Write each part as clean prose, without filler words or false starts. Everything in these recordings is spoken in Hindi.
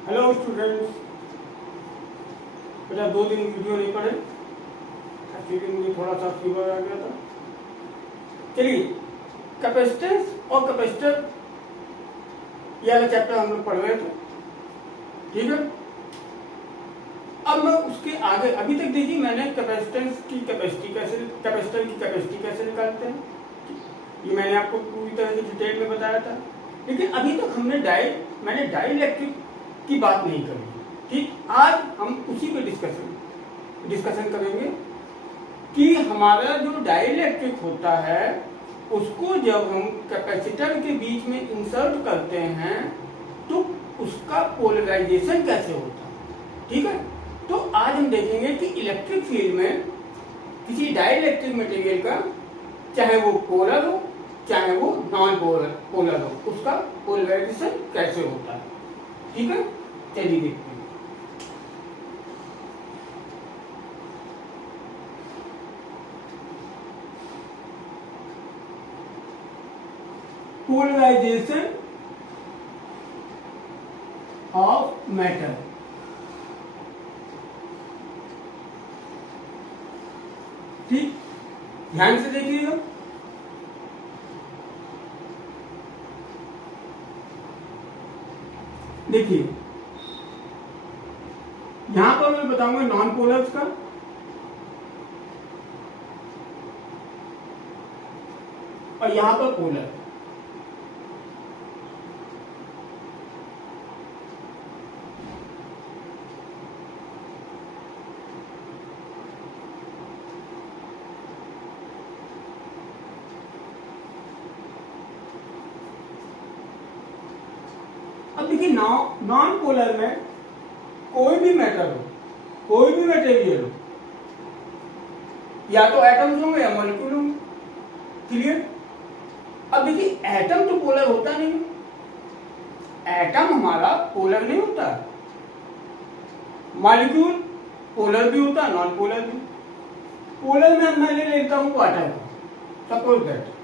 हेलो स्टूडेंट्स, बेटा 2 दिन वीडियो नहीं पढ़े एक्चुअली मुझे थोड़ा सा फीवर आ गया था। चलिए, कैपेसिटेंस और कैपेसिटर ये वाला चैप्टर हम लोग पढ़ रहे थे, ठीक है। अब मैं उसके आगे अभी तक देखिए मैंने कैपेसिटेंस की कैपेसिटी कैसे, कैपेसिटर की कैपेसिटी कैसे निकालते हैं, ये मैंने आपको पूरी तरह से डिटेल में बताया था। लेकिन अभी तक मैंने डाइलेक्ट्रिक की बात नहीं करी, ठीक। आज हम उसी पे डिस्कशन करेंगे कि हमारा जो डाइलेक्ट्रिक होता है उसको जब हम कैपेसिटर के बीच में इंसर्ट करते हैं तो उसका पोलराइजेशन कैसे होता है, ठीक है। तो आज हम देखेंगे कि इलेक्ट्रिक फील्ड में किसी डाइलेक्ट्रिक मटेरियल का, चाहे वो पोलर हो चाहे वो नॉन पोलर हो, उसका पोलराइजेशन कैसे होता है, ठीक है। चलिए देखते हैं। पोलराइजेशन ऑफ मैटर, ठीक। ध्यान से देखिएगा। देखिए यहां पर मैं बताऊंगा नॉन पोलर्स का और यहां पर पोलर। अब देखिए नॉन पोलर में कोई भी मैटर हो, कोई भी मटेरियल हो, या तो एटम्स होंगे या मॉलिक्यूल होंगे, क्लियर। अब देखिए एटम तो पोलर होता नहीं, एटम हमारा पोलर नहीं होता, मॉलिक्यूल पोलर भी होता है नॉन पोलर भी। पोलर में मैं ले लेता हूं वाटर को, सपोज दैट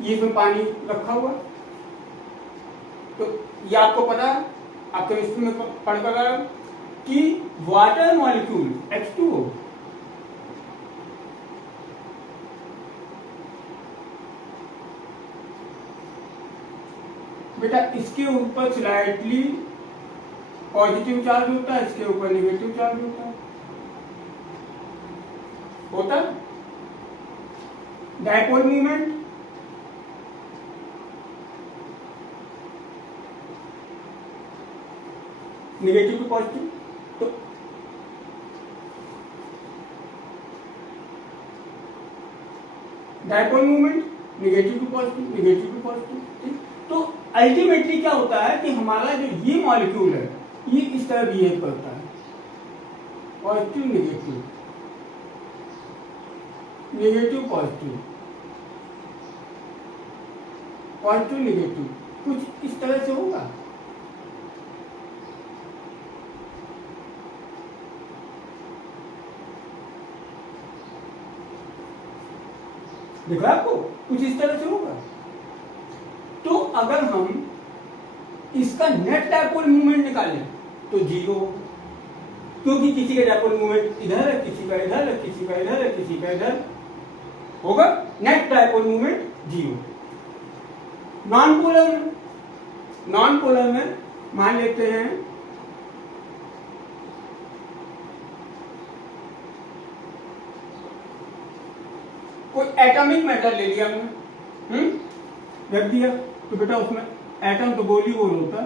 ये इसमें पानी रखा हुआ, तो ये आपको पता है, आप केमिस्ट्री में पढ़ कर आए कि वाटर मॉलिक्यूल H2O बेटा इसके ऊपर स्लाइटली पॉजिटिव चार्ज होता है, इसके ऊपर नेगेटिव चार्ज होता है। Dipole movement negative to positive, तो dipole movement negative to positive, negative to positive, ठीक। तो अल्टीमेटली क्या होता है कि हमारा जो ये मॉलिक्यूल है ये इस तरह बिहेव करता है, positive negative, negative positive, positive negative, कुछ इस तरह से होगा। देखा आपको, कुछ इस तरह से होगा। तो अगर हम इसका नेट डायपोल मूवमेंट निकालें तो 0 होगा, क्योंकि किसी का डायपोल मूवमेंट इधर है, किसी का इधर है, किसी का इधर है, किसी का इधर होगा, net dipole movement 0। Non polar में मान लेते हैं कोई एटॉमिक मैटर ले लिया हमने, रख दिया, तो बेटा उसमें एटम तो गोली गोल होता,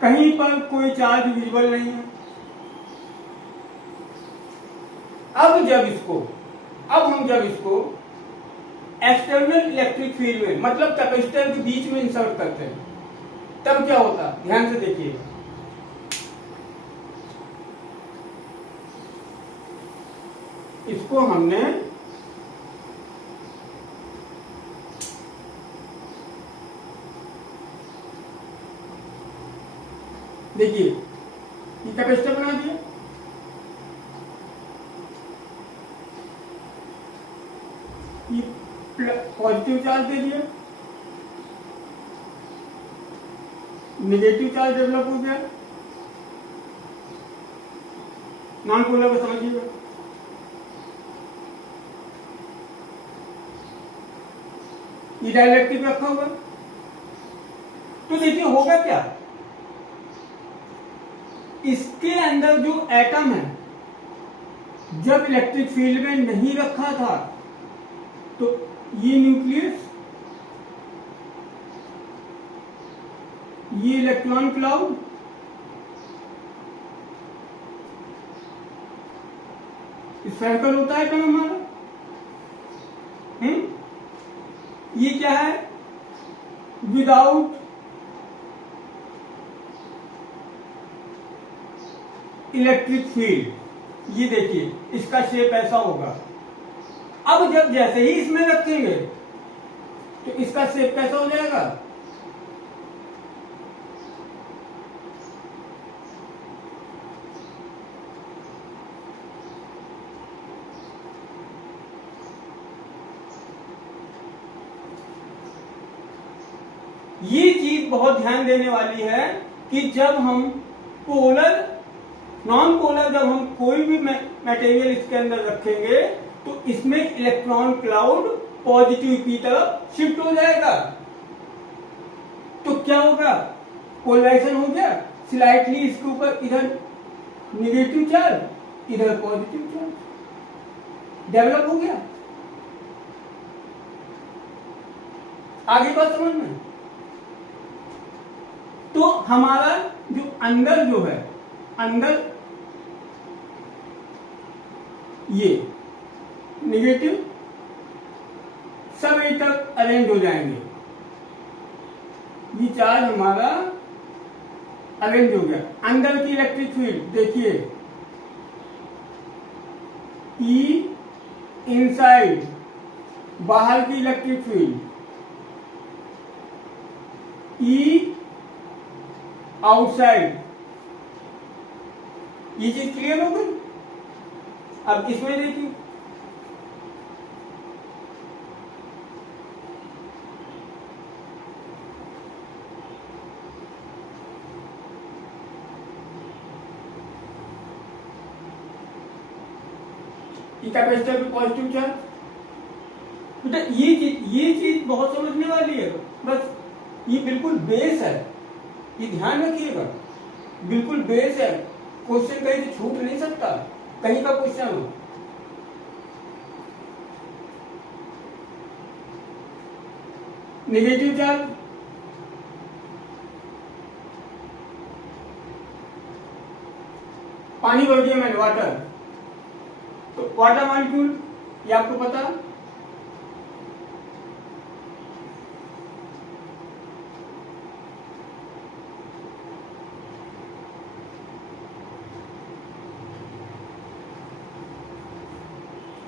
कहीं पर कोई चार्ज विजिबल नहीं है। अब हम जब इसको एक्सटर्नल इलेक्ट्रिक फील्ड में, मतलब कैपेसिटर के बीच में इंसर्ट करते हैं, तब क्या होता है, ध्यान से देखिए। इसको हमने देखिए ये कैपेसिटर बना दिया, ये पॉजिटिव चार्ज दे दिया, नेगेटिव चार्ज डेवलप हो गया। नॉन पोलर को समझिएगा, ये डाइलेक्ट्रिक रखा हुआ। तो देखिए होगा क्या, इसके अंदर जो एटम है जब इलेक्ट्रिक फील्ड में नहीं रखा था तो ये न्यूक्लियस, ये इलेक्ट्रॉन क्लाउड, सर्कल होता है क्या हमारा, ये क्या है, विदाउट इलेक्ट्रिक फील्ड। ये देखिए इसका शेप ऐसा होगा। अब जब जैसे ही इसमें रखेंगे तो इसका शेप कैसा हो जाएगा, ये चीज बहुत ध्यान देने वाली है कि जब हम पोलर नॉन पोलर जब हम कोई भी मटेरियल इसके अंदर रखेंगे तो इसमें इलेक्ट्रॉन क्लाउड पॉजिटिव की तरफ शिफ्ट हो जाएगा। तो क्या होगा, पोलराइजेशन हो गया, स्लाइटली इसके ऊपर इधर नेगेटिव चार्ज इधर पॉजिटिव चार्ज डेवलप हो गया। आगे बात समझ में। तो हमारा जो अंदर जो है, अंदर ये नेगेटिव सब एक तरफ अरेंज हो जाएंगे। ये चार्ज हमारा अरेंज हो गया। अंदर की इलेक्ट्रिक फील्ड देखिए, ई इनसाइड, बाहर की इलेक्ट्रिक फील्ड ई आउटसाइड। ये चीज क्लियर हो गई। अब इसमें देखिए, कैपेसिटर पे पॉजिटिव चार्ज। बेटा ये चीज बहुत समझने वाली है। बस ये बिल्कुल बेस है, ये ध्यान रखिएगा, बिल्कुल बेस है। क्वेश्चन कहीं से छूट नहीं सकता, कहीं का क्वेश्चन हो। नेगेटिव चार्ज, पानी भर दिया मैंने, वाटर, तो वाटर मॉलिक्यूल ये आपको पता है,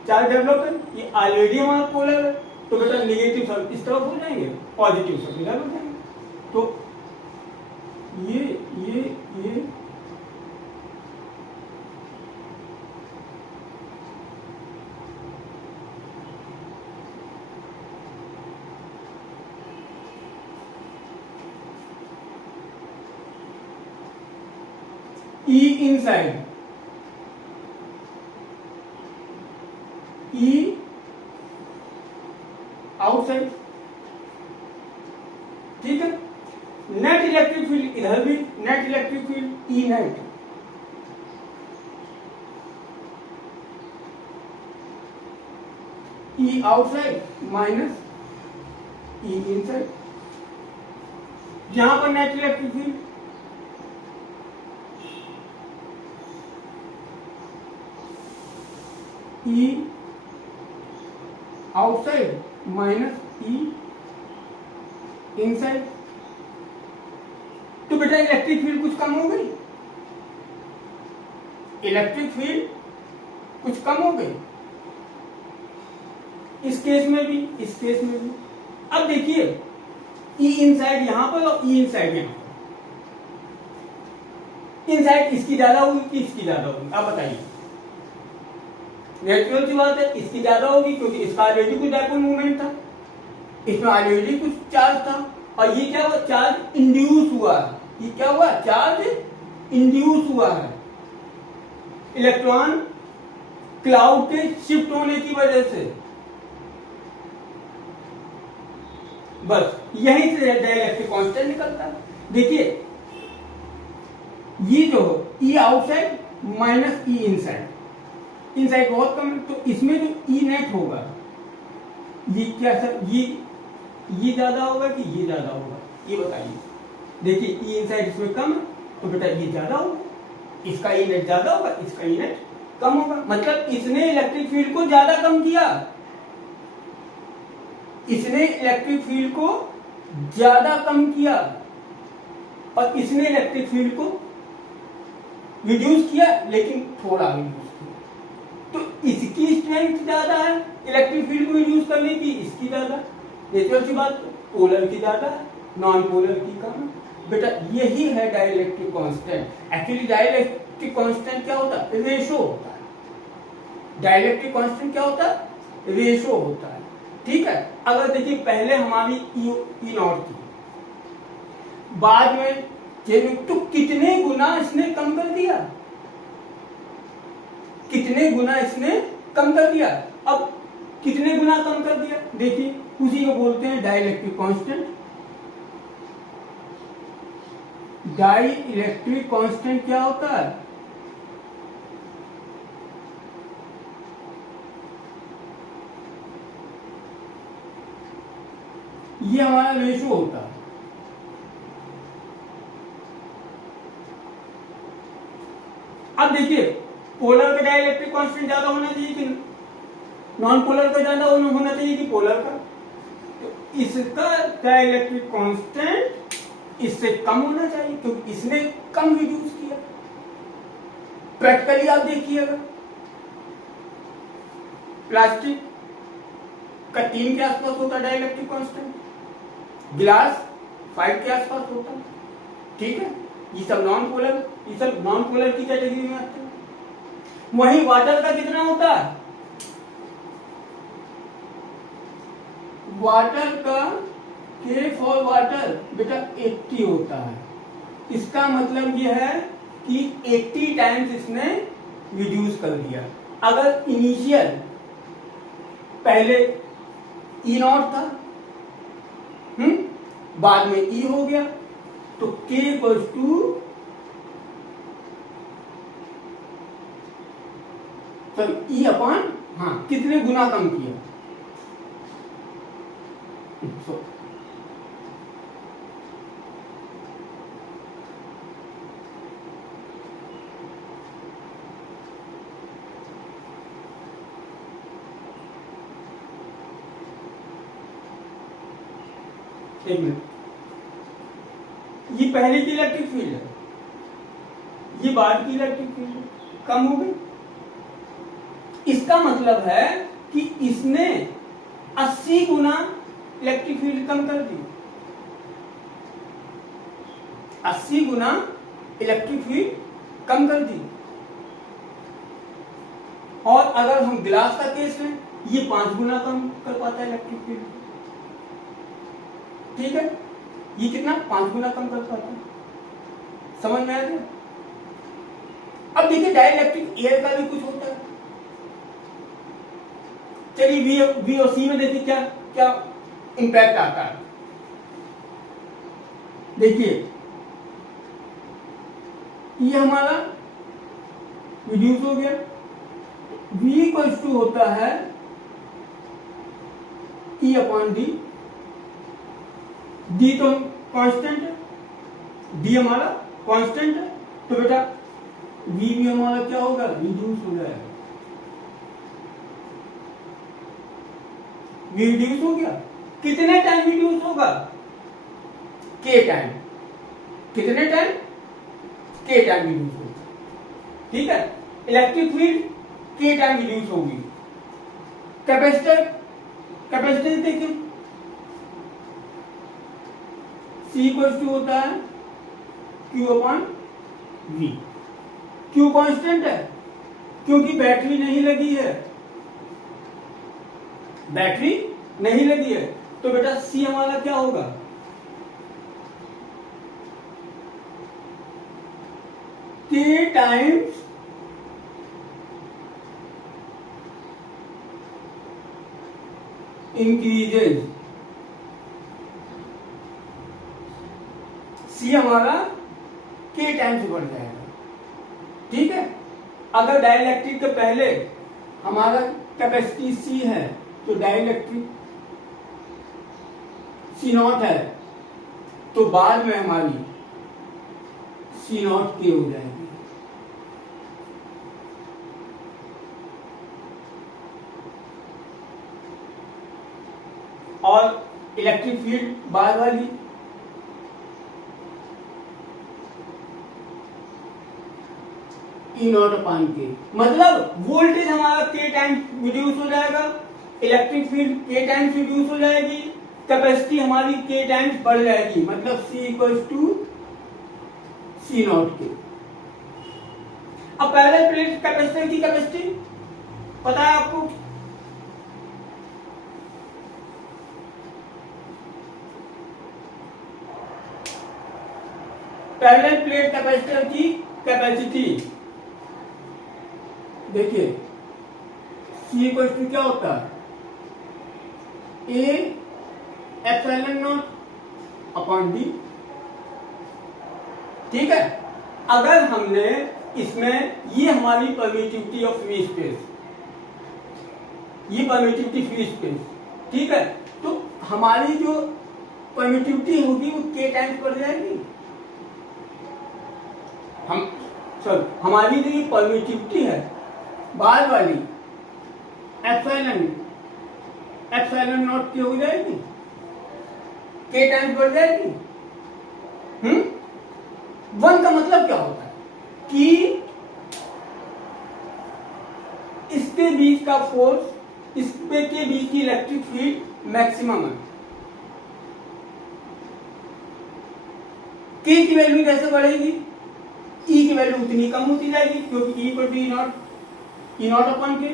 चार्ज डेवलपमेंट, ये ऑलरेडी हमारा पोलर है। तो बेटा नेगेटिव सब इस तरफ हो जाएंगे, पॉजिटिव सब इधर हो जाएंगे। तो ये ई इनसाइड, ई आउटसाइड, ठीक है। नेट इलेक्ट्रिक फील्ड इधर भी, net electric field E net, E outside minus E inside. यहां पर net electric field E outside minus E inside. तो बेटा इलेक्ट्रिक फील्ड कुछ कम हो गई, इलेक्ट्रिक फील्ड कुछ कम हो गई, इस केस में भी, इस केस में भी। अब देखिए ई इनसाइड यहां पर और ई इनसाइड यहां पर, इनसाइड इसकी ज्यादा होगी कि इसकी ज्यादा होगी, आप बताइए। नेचुरल सी बात है, इसकी ज्यादा होगी क्योंकि इसका ऑलरेडी कुछ डाइपोल मूवमेंट था, इसमें ऑलरेडी कुछ चार्ज था, और ये क्या हुआ, चार्ज इंड्यूस हुआ है। ये क्या हुआ, चार्ज इंड्यूस हुआ है इलेक्ट्रॉन क्लाउड के शिफ्ट होने की वजह से। बस यही से डाइलेक्ट्रिक कांस्टेंट निकलता है। देखिए ये जो ई outside minus E inside, inside बहुत कम है, तो इसमें जो ई नेट होगा ये क्या सर, ये ज्यादा होगा कि ये ज्यादा होगा, ये बताइए। देखिए ई इनसाइड इसमें कम है तो बेटा ये ज्यादा होगा, इसका ई नेट ज्यादा होगा, इसका ई नेट कम होगा, मतलब इसने इलेक्ट्रिक फील्ड को ज्यादा कम किया, इसने इलेक्ट्रिक फील्ड को ज्यादा कम किया, और इसने इलेक्ट्रिक फील्ड को रिड्यूस किया, लेकिन थोड़ा रिड्यूस किया। तो इसकी स्ट्रेंथ ज्यादा है इलेक्ट्रिक फील्ड को रिड्यूस करने की, इसकी ज्यादा। नेचुरल सी बात, पोलर की ज्यादा है, नॉन पोलर की कम है। बेटा यही है dielectric constant. Actually dielectric constant क्या होता है, रेशो होता है। डाइलेक्ट्रिक कांस्टेंट क्या होता है, रेशो होता है। ठीक है, अगर देखिए पहले हमारी ई नॉट थी, बाद में तो कितने गुना इसने कम कर दिया, कितने गुना इसने कम कर दिया। अब कितने गुना कम कर दिया, देखिए उसी को बोलते हैं dielectric constant. Dielectric constant क्या होता है, ये हमारा रेशो होता है। अब देखिए पोलर का डाइलेक्ट्रिक कांस्टेंट ज्यादा होना चाहिए कि नॉन पोलर का ज्यादा होना चाहिए कि पोलर का, तो इसका डाइलेक्ट्रिक कांस्टेंट इससे कम होना चाहिए क्योंकि इसने कम रिड्यूस किया। प्रैक्टिकली आप देखिएगा, प्लास्टिक का 3 के आसपास होता है डाइलेक्ट्रिक कांस्टेंट, गिलास 5 के आसपास होता है। ठीक है, ये सब नॉन पोलर की कैटेगरी में आते हैं। वहीं वाटर का कितना होता है, वाटर का के फॉर वाटर बेटा 80 होता है। इसका मतलब यह है कि 80 टाइम्स इसने रिड्यूस कर दिया। अगर इनिशियल पहले ई नॉट था, बाद में ई हो गया, तो K equals to E upon, हाँ कितने गुना कम किया, एक मिनट, ये पहले की इलेक्ट्रिक फील्ड है, ये बाद की इलेक्ट्रिक फील्ड है, कम हो गई। इसका मतलब है कि इसने 80 गुना इलेक्ट्रिक फील्ड कम कर दी, 80 गुना इलेक्ट्रिक फील्ड कम कर दी। और अगर हम ग्लास का केस लें, ये 5 गुना कम कर पाता है इलेक्ट्रिक फील्ड। ठीक है, ये कितना 5 गुना कम कर पाता है, समझ में आ गया। अब देखिए डाइलेक्ट्रिक एयर का भी कुछ होता है। चलिए वी और सी में देखिए क्या क्या इंपैक्ट आता है। देखिए ये हमारा रिड्यूस हो गया, V इक्वल्स टू होता है E अपॉन डी, डी तो कांस्टेंट है, डी हमारा कांस्टेंट है, तो बेटा V भी हमारा क्या होगा, रिड्यूस हो जाएगा। V रिड्यूस हो गया, कितने टाइम रिड्यूस होगा, K टाइम, कितने टाइम, K टाइम रिड्यूस होगा। ठीक है, electric field K time reduce होगी। कैपेसिटेंस देखिए, C इक्वल्स टू होता है Q upon V। Q constant है क्योंकि बैटरी नहीं लगी है, बैटरी नहीं लगी है, तो बेटा सी हमारा क्या होगा, के टाइम्स इंक्रीजेज। सी हमारा के टाइम्स बढ़ जाएगा। ठीक है, अगर डाइलेक्ट्रिक के पहले हमारा कैपेसिटी सी है तो डाइलेक्ट्रिक सी नॉट है, तो बाद में हमारी सी नॉट के हो जाएगी। और इलेक्ट्रिक फील्ड बाद वाली ई नॉट अपान के, मतलब वोल्टेज हमारा के टाइम्स रिड्यूस हो जाएगा, इलेक्ट्रिक फील्ड के टाइम्स रिड्यूस हो जाएगी, कैपेसिटी हमारी के टाइम्स बढ़ जाएगी, मतलब C equals to C naught K. अब पहले प्लेट कैपेसिटर की कैपेसिटी पता है आपको, पहले प्लेट कैपेसिटर की कैपेसिटी देखिए, C इक्वल टू क्या होता है, A epsilon not upon D। ठीक है, अगर हमने इसमें ये हमारी परमिटिविटी ऑफ फ्री स्पेस, ये परमिटिविटी फ्री स्पेस, ठीक है, तो हमारी जो परमिटिविटी होगी वो के टाइम्स बढ़ जाएगी। हमारी जो ये परमिटिविटी है बाद वाली एप्सिलॉन नॉट की हो जाएगी, के टाइम्स बढ़ जाएगी। वन का मतलब क्या होता है कि इसके बीच का फोर्स, इसके के बीच की इलेक्ट्रिक फील्ड मैक्सिमम है। के की वैल्यू कैसे बढ़ेगी, ई की वैल्यू उतनी कम होती जाएगी, क्योंकि E equal to E not upon K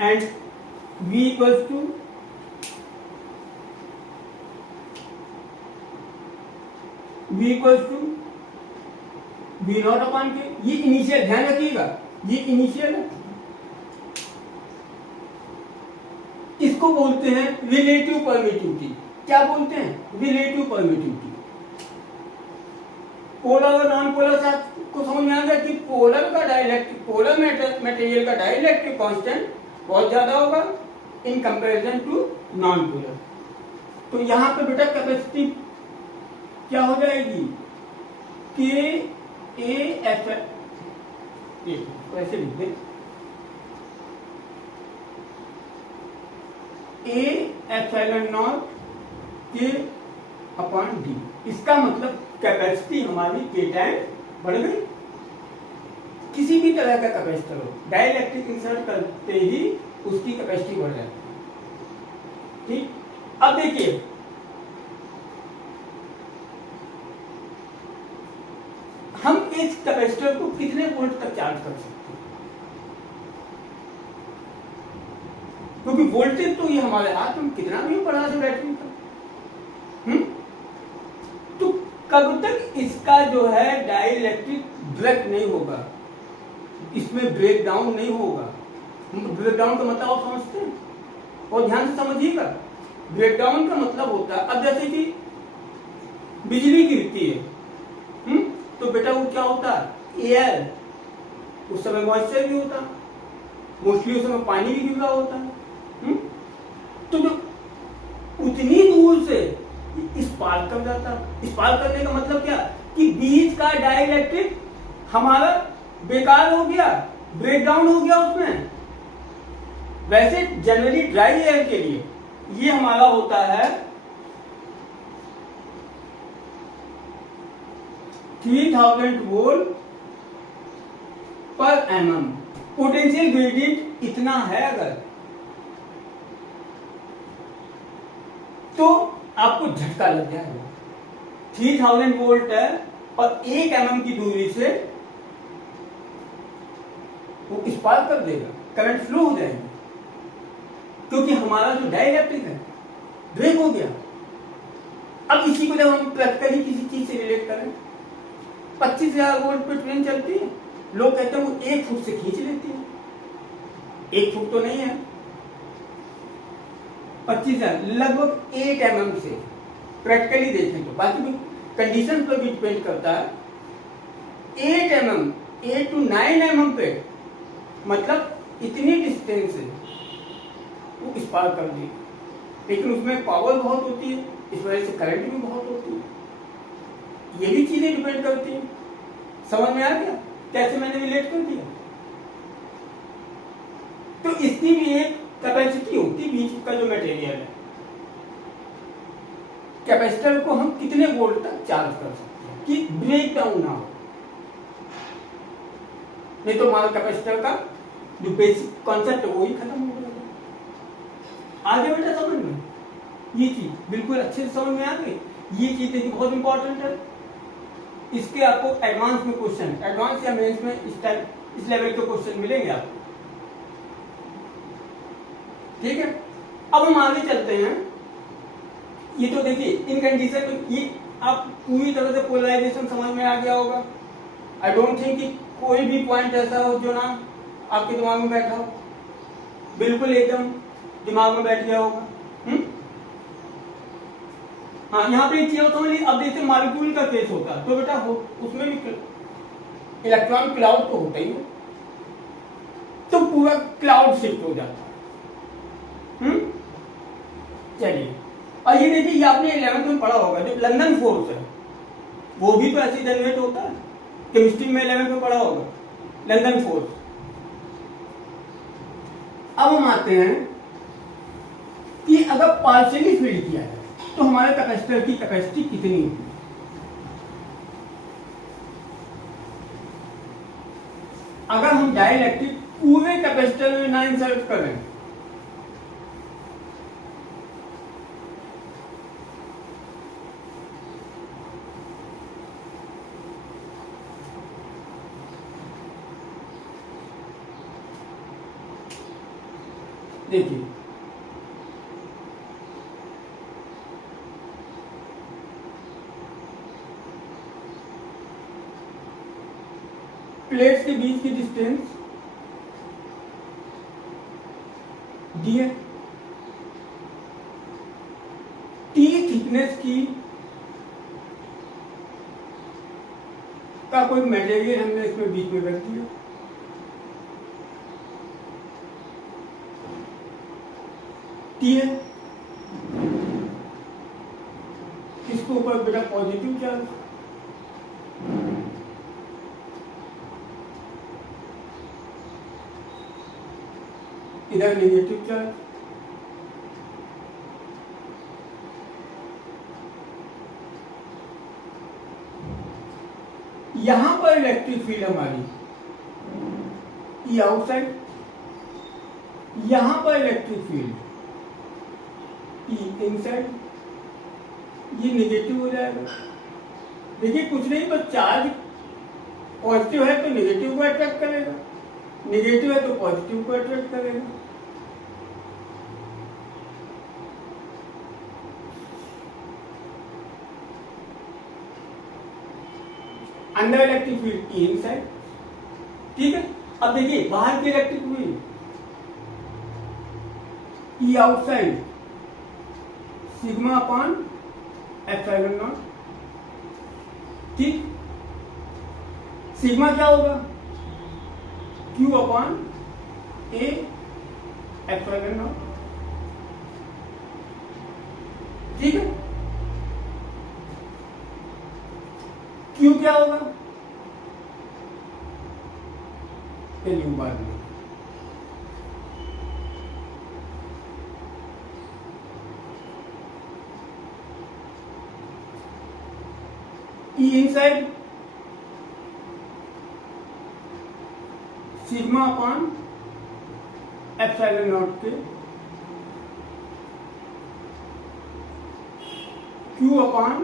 and V equals to V not upon K. ये इनिशियल, ध्यान रखिएगा ये इनिशियल है, इसको बोलते हैं रिलेटिव परमिटिविटी। क्या बोलते हैं, रिलेटिव परमिटिविटी। पोलर और नॉन पोलर से आपको समझ में आ गया कि पोलर मटेरियल का डाइलेक्ट्रिक कांस्टेंट बहुत ज्यादा होगा in comparison to non polar. तो यहां पे बेटा कैपेसिटी क्या हो जाएगी, के ए एफ, वैसे लिख दें ए एप्सिलॉन नॉट के अपॉन डी। इसका मतलब कैपेसिटी हमारी के टाइम बढ़ गई। किसी भी तरह का कैपेसिटर हो, डाइलेक्ट्रिक इंसर्ट करते ही उसकी कैपेसिटी बढ़ जाती है। ठीक, अब देखिए हम इस कैपेसिटर को कितने वोल्ट तक चार्ज कर सकते हैं, क्योंकि वोल्टेज तो ये हमारे हाथ में कितना भी बढ़ा दे बैटरी का। तो कब तक इसका जो है डाइलेक्ट्रिक ब्रेक नहीं होगा, इसमें ब्रेक डाउन नहीं होगा। ब्रेक डाउन का मतलब आप समझते हैं, और ध्यान से समझिएगा। ब्रेक डाउन का मतलब होता है, अब जैसे कि बिजली गिरती है, तो बेटा वो क्या होता है, एयर, उस समय मॉइस्चर भी होता है, मोस्टली उस समय पानी भी गिर रहा होता है। तो जो उतनी दूर से स्पार्क कर जाता है। स्पार्क करने का मतलब क्या, कि बीच का डाइलेक्ट्रिक हमारा बेकार हो गया, ब्रेक डाउन हो गया उसमें। वैसे जनरली ड्राई एयर के लिए ये हमारा होता है 3000 वोल्ट पर एमएम। पोटेंशियल ग्रेडियंट इतना है अगर, तो आपको झटका लग जाएगा। 3000 वोल्ट है और 1 एमएम की दूरी से वो स्पार्क कर देगा, करंट फ्लो हो जाएगी। क्योंकि हमारा जो डाइलेक्ट्रिक है ब्रेक हो गया। अब इसी को जब हम प्रैक्टिकली किसी चीज से रिलेट करें, 25,000 वोल्ट पे ट्रेन चलती है, लोग कहते हैं वो 1 फुट से खींच लेती है। 1 फुट तो नहीं है, 25,000 लगभग 8 mm से प्रैक्टिकली देखें तो, बाकी भी कंडीशन पर भी डिपेंड करता है। 8 mm 8 to 9 mm पे मतलब इतनी डिस्टेंस है वो इस पार कर दी, लेकिन उसमें पावर बहुत होती है, इस वजह से करंट भी बहुत होती है। ये भी चीजें डिपेंड करती हैं। समझ में आ गया कैसे मैंने रिलेट कर दिया? तो इसकी भी एक कैपेसिटी होती है बीच का जो मटेरियल है। कैपेसिटर को हम कितने वोल्ट तक चार्ज कर सकते हैं कि ब्रेक डाउन ना हो, नहीं तो हमारा कैपेसिटर का जो बेसिक कॉन्सेप्ट है वो ही खत्म हो जाएगा। आगे बेटा समझ में ये चीज बिल्कुल अच्छे से समझ में आ गई। ये चीज देखिए बहुत इंपॉर्टेंट है। इसके आपको एडवांस में क्वेश्चन, एडवांस या मेंस में इस लेवल के क्वेश्चन मिलेंगे आपको। ठीक है, अब हम आगे चलते हैं। ये तो देखिए इन कंडीशन में ये आप पूरी तरह से पोलराइजेशन समझ में आ गया होगा। आई डोंट थिंक कि कोई भी पॉइंट ऐसा हो जो ना आपके दिमाग में बैठा हो, बिल्कुल एकदम दिमाग में बैठ गया होगा। हाँ, यहाँ पे एक चीज समझ ली। अब जैसे मॉलिक्यूल का केस होता है तो बेटा हो उसमें भी इलेक्ट्रॉन क्लाउड तो होता ही है, तो पूरा क्लाउड शिफ्ट हो जाता है। चलिए, और ये देखिए ये आपने 11th में पढ़ा होगा, जो लंदन फोर्स है वो भी तो ऐसे जनरेट होता है। केमिस्ट्री में 11th में पढ़ा होगा लंदन फोर्स। अब हम आते हैं कि अगर पार्शियली फील्ड किया है तो हमारे कैपेसिटर की कैपेसिटी कितनी है? अगर हम डाइलेक्ट्रिक पूरे कैपेसिटर में ना इंसर्ट करें देखिए प्लेट्स के बीच की डिस्टेंस डी है, टी थिकनेस की का कोई मटेरियल हमने इसमें बीच में रख दिया। टी है, इसके ऊपर बेटा पॉजिटिव चार्ज, इधर नेगेटिव चार्ज। यहां पर इलेक्ट्रिक फील्ड हमारी ई आउटसाइड, यहां पर इलेक्ट्रिक फील्ड ई इनसाइड, ये नेगेटिव हो जाएगा। देखिए कुछ नहीं, बस चार्ज पॉजिटिव है तो नेगेटिव को अट्रैक्ट करेगा, नेगेटिव है तो पॉजिटिव को अट्रैक्ट करेगा। अंडर इलेक्ट्रिक फील्ड ई इनसाइड। ठीक है, अब देखिए बाहर की electric field E outside sigma upon epsilon not. ठीक, सिग्मा क्या होगा? Q upon A epsilon not. ठीक है, Q क्या होगा? चलिए बाद में E inside sigma upon epsilon not के Q upon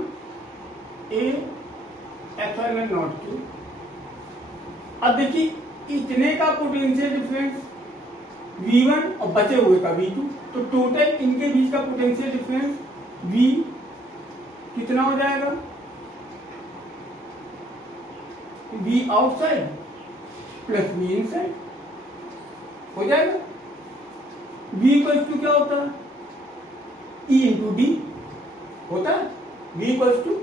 A epsilon not K. अब देखिए इतने का पोटेंशियल डिफरेंस V1 और बचे हुए का V2, तो टोटल इनके बीच का पोटेंशियल डिफरेंस V कितना हो जाएगा? V outside plus V inside हो जाएगा। V इक्वल टू क्या होता है? E इंटू डी होता है। V equal to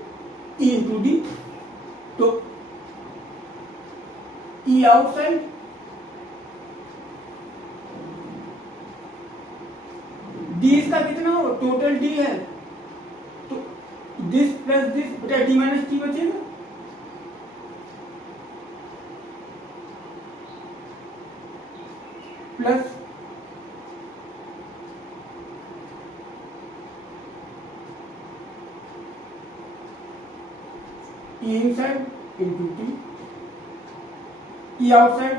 E into D, तो E आउटसाइड डी इसका कितना हो? टोटल डी है तो दिस प्लस दिस बेटा डी माइनस टी बचेगा। Plus E inside into T, E outside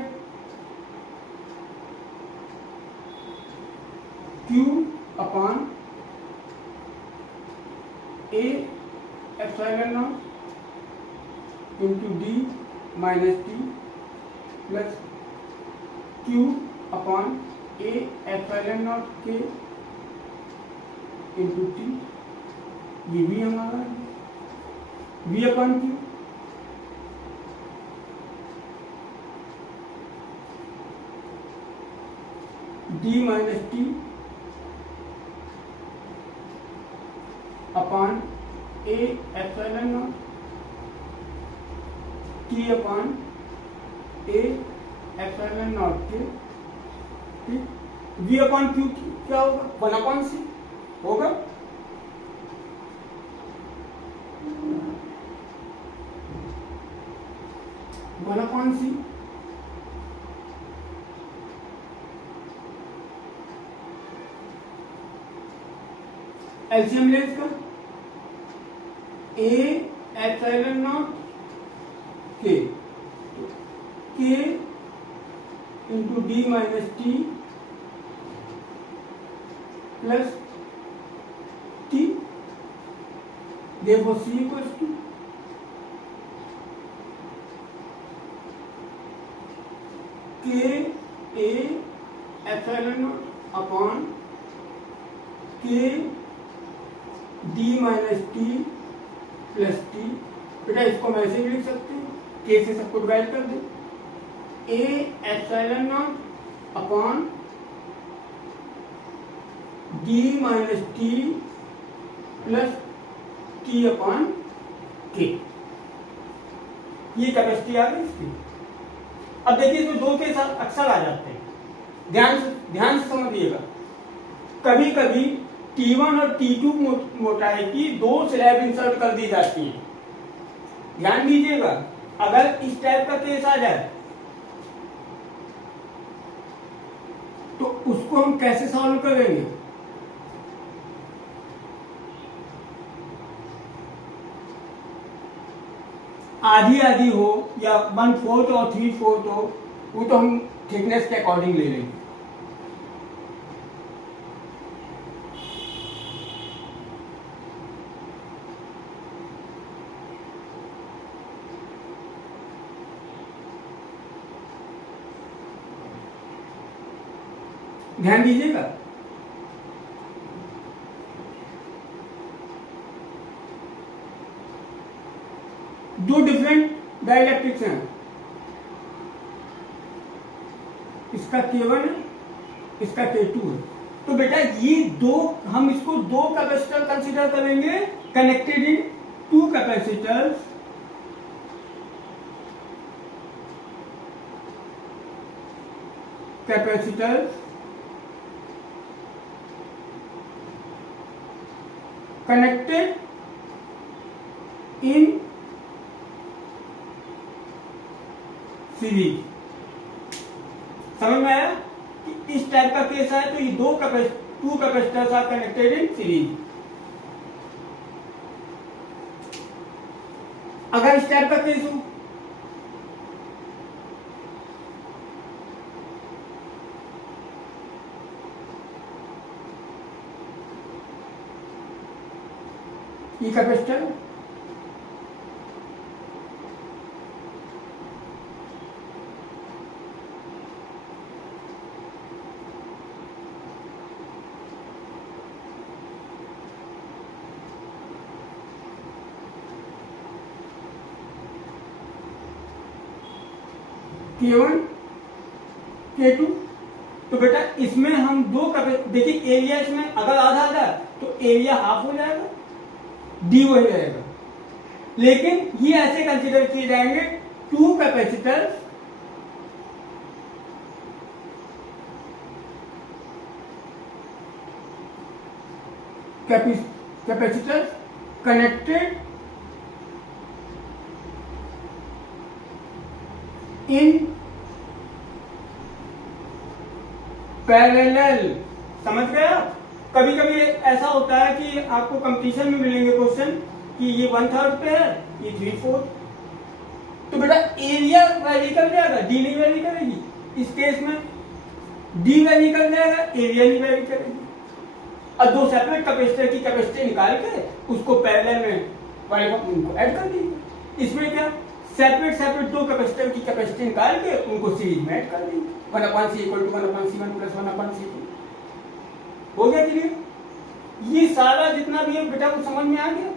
Q upon A epsilon not into D minus T plus Q upon A epsilon not के इंटू टी, ये भी हमारा v upon Q. D minus T upon A epsilon not T upon A epsilon not के, ठीक। v अपॉन क्यू क्या होगा? 1 अपॉन सी होगा। वन अपॉन सी एलसीएम ले इसका, ए एप्सिलॉन नॉट के into D minus T plus T, देखो सी इक्वल टू के ए एप्सिलॉन नॉट अपॉन के D minus T plus T. बेटा इसको हम ऐसे भी लिख सकते हैं, के से सबको डिवाइड कर दे, A epsilon not upon D minus T plus T upon K. ये कैपेसिटी आ गई इसकी। अब देखिए इसमें दो के साथ अक्सर आ जाते हैं, ध्यान से समझिएगा। कभी कभी T1 और T2 मोटाई की दो स्लैब इंसर्ट कर दी जाती है। ध्यान दीजिएगा, अगर इस टाइप का केस आ जाए तो उसको हम कैसे सॉल्व करेंगे? आधी आधी हो या 1/4 और 3/4 हो, वो तो हम थिकनेस के अकॉर्डिंग ले लेंगे। ध्यान दीजिएगा, दो डिफरेंट डाइलेक्ट्रिक्स हैं, इसका K1 है, इसका K2 है। तो बेटा ये दो, हम इसको दो कैपेसिटर कंसीडर करेंगे connected in two capacitors, connected in series. समझ में आया कि इस टाइप का केस है तो ये two capacitors are connected in series. अगर इस टाइप का केस हो, ये कैपेसिटर K1 K2। तो बेटा इसमें हम दो देखिए एरिया इसमें अगर आधा आधा तो एरिया हाफ हो जाएगा, डी हो जाएगा। लेकिन ये ऐसे कंसीडर किए जाएंगे two capacitor connected in parallel. समझ गए आप? कभी कभी ऐसा होता है कि आपको कंपटीशन में मिलेंगे क्वेश्चन कि ये 1/3 पे है, ये 3/4। तो बेटा एरिया वैरी कर जाएगा, डी नहीं वैरी करेगी। इस केस में डी वैरी कर जाएगा, एरिया नहीं वैरी करेगी। और दो सेपरेट कैपेसिटर की कैपेसिटी निकाल के उसको पैरेलल में वाले उनको ऐड कर दीजिए। इसमें क्या सेपरेट दो कैपेसिटर की कैपेसिटी निकाल के उनको सीरीज में ऐड कर दीजिए। 1/c = 1/c1 + 1/c2 हो गया क्लियर? ये सारा जितना भी है बेटा को समझ में आ गया।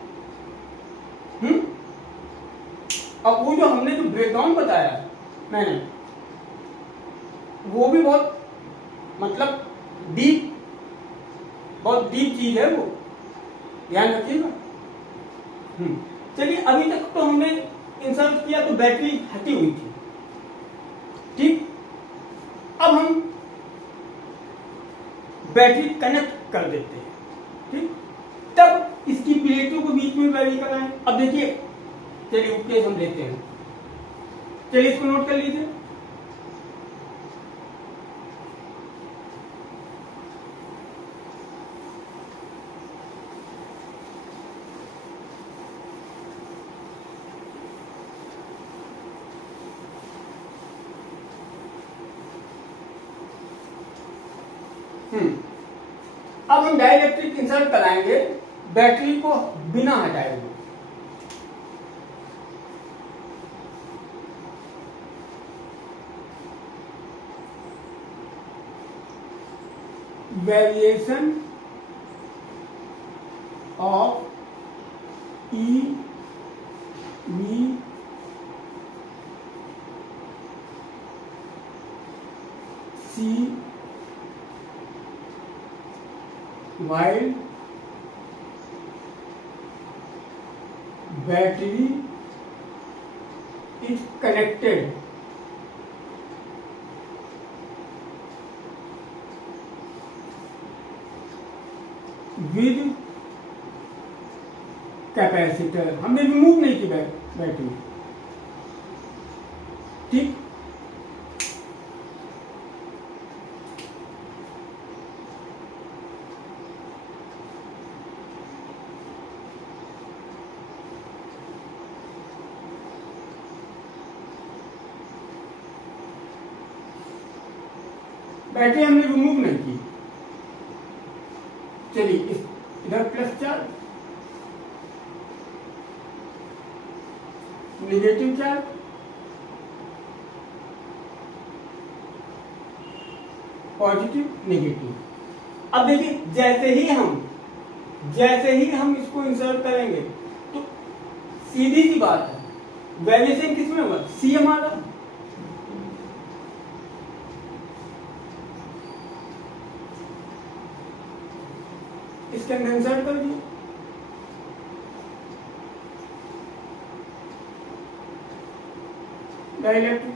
अब वो जो हमने जो ब्रेकडाउन बताया मैंने, वो भी बहुत मतलब बहुत डीप चीज है, वो ध्यान रखिएगा। चलिए अभी तक तो हमने इंसर्ट किया तो बैटरी हटी हुई थी, ठीक। अब हम बैटरी कनेक्ट कर देते हैं, ठीक। तब इसकी प्लेटों को बीच में वैरी कराएं। अब देखिए चलिए वो केस हम लेते हैं, चलिए इसको नोट कर लीजिए। अब हम डाइलेक्ट्रिक इंसर्ट कराएंगे बैटरी को बिना हटाए हुए। Variation of E V C while battery is connected with capacitor. हमने रिमूव नहीं की बैटरी, ठीक। बैटरी हमने रिमूव नहीं की। चलिए इधर plus charge, negative charge, positive negative. अब देखिए जैसे ही हम इसको इंसर्ट करेंगे तो सीधी सी बात है, वेरिएशन किसमें होगा? सी हमारा, इसके अंदर इंसर्ट कर दिया। डाइलेक्ट्रिक,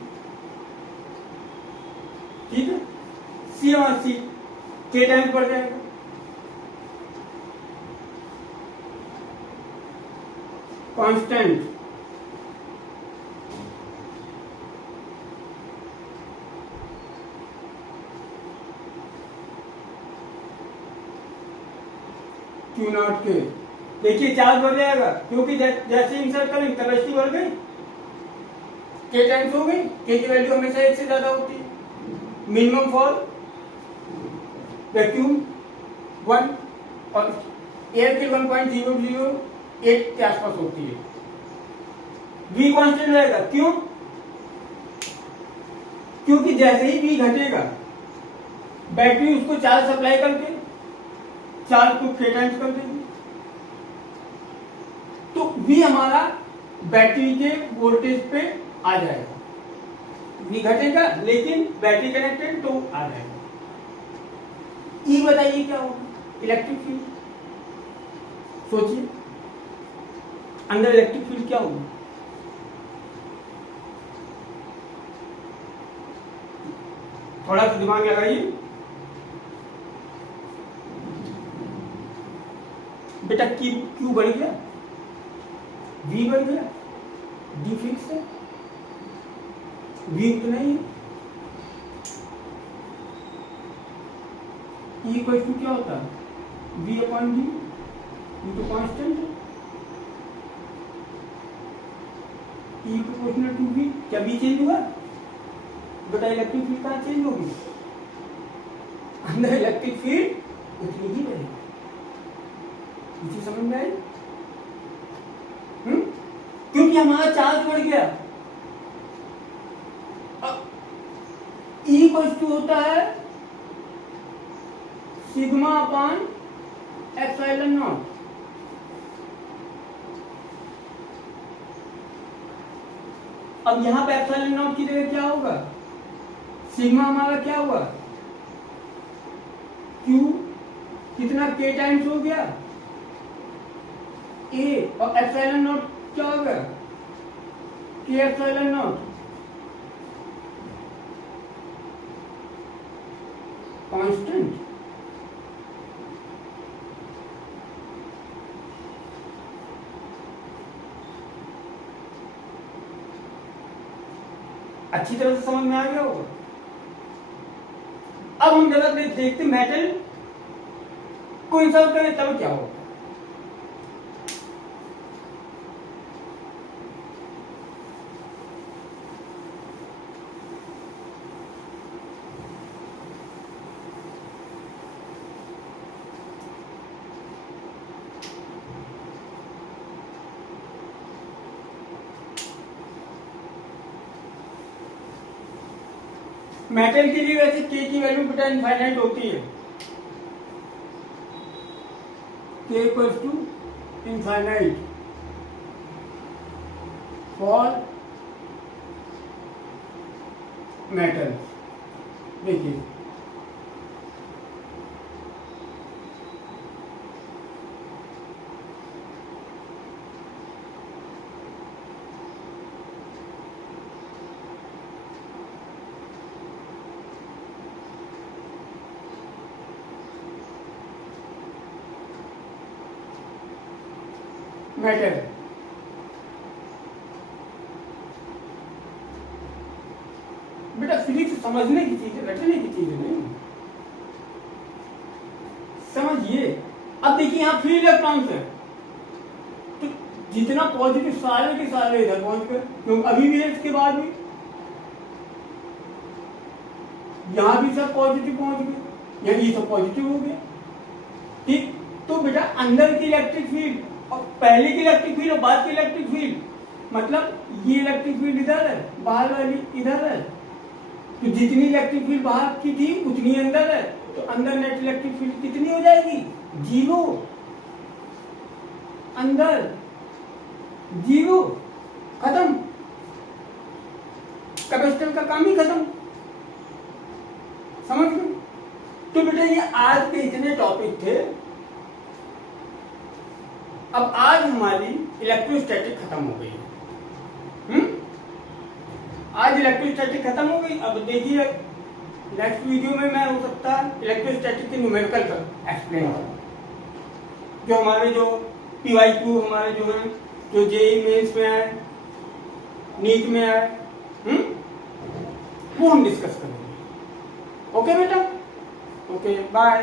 ठीक है। सी और सी के टाइम पड़ जाएगा, कांस्टेंट Q0 के। देखिए चार्ज बढ़ जाएगा क्योंकि जैसे इंसर्ट करेंगे कैपेसिटी बढ़ गई, के टाइम्स हो गई, के की वैल्यू हमेशा 1 से ज्यादा होती है। मिनिमम फॉर वैक्यूम 1 और एयर की 1.008 के आसपास होती है। V कांस्टेंट रहेगा, क्यों? क्योंकि जैसे ही V घटेगा बैटरी उसको चार्ज सप्लाई करके चार्ज को के टाइम्स कर देगी, तो V हमारा बैटरी के वोल्टेज पे आ जाएगा। V घटेगा लेकिन बैटरी कनेक्टेड तो आ जाएगा। E बताइए क्या होगा? Electric field. सोचिए अंदर इलेक्ट्रिक फील्ड क्या होगा? थोड़ा सा दिमाग लगाइए बेटा। क्यू बढ़ गया, V बढ़ गया, D फिक्स है, V उतना ही है। E इक्वल टू क्या होता है? V अपॉन D, ये तो कांस्टेंट है। E प्रोपोर्शनल टू V, क्या V चेंज हुआ? बेटा इलेक्ट्रिक फील्ड कहाँ चेंज होगी? अंदर इलेक्ट्रिक फील्ड उतनी ही रहेगी। इसी समझ में आई? क्योंकि हमारा चार्ज बढ़ गया। E इक्वल टू होता है सिग्मा अपॉन एप्सिलॉन नॉट। अब यहां पे एप्सिलॉन नॉट की जगह क्या होगा? सिग्मा हमारा क्या हुआ? Q कितना K टाइम्स हो गया A, और एप्सिलॉन नॉट क्या होगा? K epsilon not constant. अच्छी तरह से समझ में आ गया होगा। अब हम जब देखते मेटल को इंसर्ट करें तब क्या होगा? मेटल के लिए वैसे K की वैल्यू बेटा इनफाइनाइट होती है। K equals to infinite for metal. देखिए मेटल बेटा फिजिक्स समझने की चीज है, रटने की चीज नहीं। समझिए। अब देखिए यहाँ फ्री इलेक्ट्रॉन्स है तो जितना पॉजिटिव सारे के सारे इधर पहुंच गए, क्योंकि अभी भी है, इसके बाद भी यहां भी सब पॉजिटिव पहुंच गए, यहाँ ये सब पॉजिटिव हो गया। ठीक, तो बेटा अंदर की इलेक्ट्रिक फील्ड और पहले की इलेक्ट्रिक फील्ड और बाद की इलेक्ट्रिक फील्ड, मतलब ये इलेक्ट्रिक फील्ड इधर है, बाहर वाली इधर है, तो जितनी इलेक्ट्रिक फील्ड बाहर की थी उतनी अंदर है, तो अंदर नेट इलेक्ट्रिक फील्ड कितनी हो जाएगी? 0। अंदर 0, खत्म, कैपेसिटर का काम ही खत्म। समझ गए? तो बेटा ये आज के इतने टॉपिक थे। अब आज हमारी इलेक्ट्रोस्टैटिक खत्म हो गई है। आज इलेक्ट्रोस्टैटिक खत्म हो गई। अब देखिए नेक्स्ट वीडियो में मैं हो सकता है इलेक्ट्रोस्टैटिक के न्यूमेरिकल का एक्सप्लेन करूं, जो हमारे जो PYQ हमारे जो है, जो JEE मेंस में आए, नीट में आए, वो हम डिस्कस करेंगे। ओके बेटा, ओके बाय।